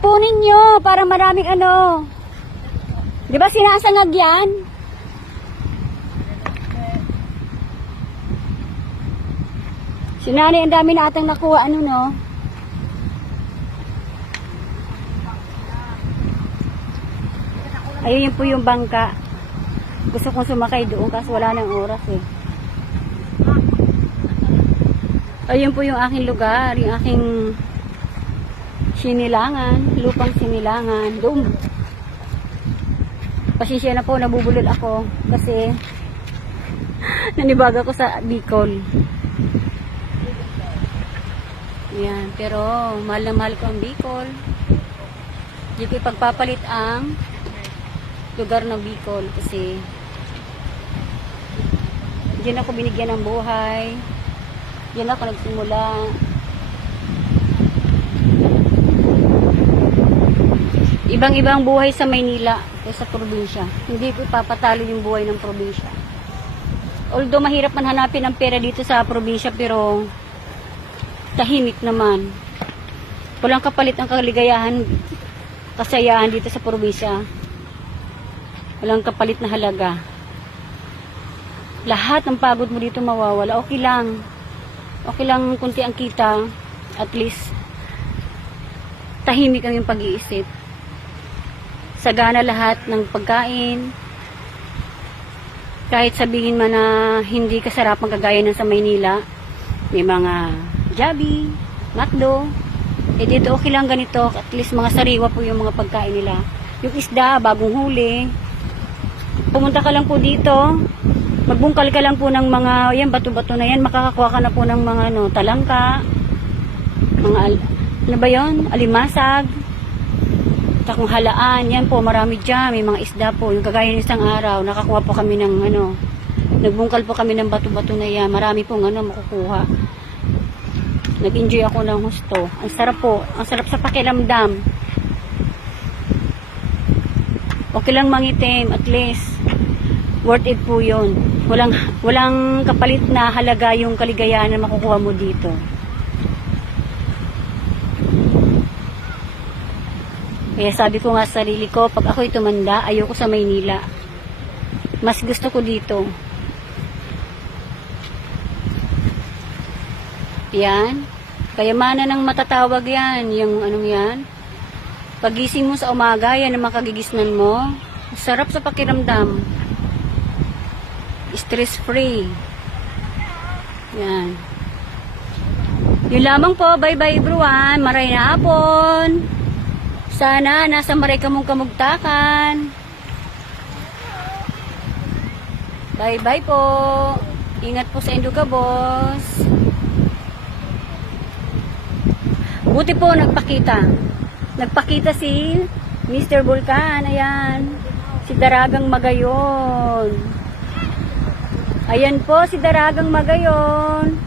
Ipunin nyo para maraming ano. Di ba sinasangag yan? Sinanay, ang dami na atang nakuha, ano no? Ayun yun po yung bangka. Gusto kong sumakay doon kasi wala nang oras eh. Ayun po yung aking lugar, yung aking sinilangan, lupang sinilangan. Doon. Pasensya na po, nabubulol ako kasi nanibaga ko sa Bicol. Yan, pero mahal na mahal ko ang Bicol. Hindi ko ipagpapalit ang lugar ng Bicol kasi diyan ako binigyan ng buhay. Diyan ako nagsimula. Ibang-ibang buhay sa Maynila kaysa probinsya. Hindi ko ipapatalo yung buhay ng probinsya. Although mahirap man hanapin ang pera dito sa probinsya, pero tahimik naman. Walang kapalit ang kaligayahan, kasayahan dito sa probinsya. Walang kapalit na halaga. Lahat ng pagod mo dito mawawala. Okay lang. Okay lang kunti ang kita. At least tahimik ang yung pag-iisip. Sagana lahat ng pagkain. Kahit sabihin man na hindi kasarap ang kagaya ng sa Maynila, may mga Jollibee, McDo. Eh dito okay lang ganito. At least mga sariwa po yung mga pagkain nila. Yung isda, bagong huli. Pumunta ka lang po dito. Magbungkal ka lang po ng mga, yan, bato-bato na yan. Makakakuha ka na po ng mga talangka. Mga, ano ba yun? Alimasag. Takong halaan. Yan po, marami dyan. May mga isda po. Yung kagaya ng isang araw, nakakuha po kami ng nagbungkal po kami ng bato-bato na yan. Marami pong makukuha. Nag-enjoy ako ng husto. Ang sarap po. Ang sarap sa pakiramdam. Okay lang mangitim. At least, worth it po yun. Walang kapalit na halaga yung kaligayahan na makukuha mo dito. Kaya sabi ko nga sa sarili ko, pag ako'y tumanda, ayoko sa Maynila. Mas gusto ko dito. Yan. Kayamanan ng matatawag yan. Yung anong yan. Pagising mo sa umaga, yan ang makagigisnan mo. Sarap sa pakiramdam. Stress free. Yan. Yun lamang po. Bye bye everyone. Maray na hapon. Sana nasa maray ka mong kamugtakan. Bye bye po. Ingat po sa Induga boss. Buti po nagpakita. Nagpakita si Mr. Vulcan. Ayan. Si Daragang Magayon. Ayan po si Daragang Magayon.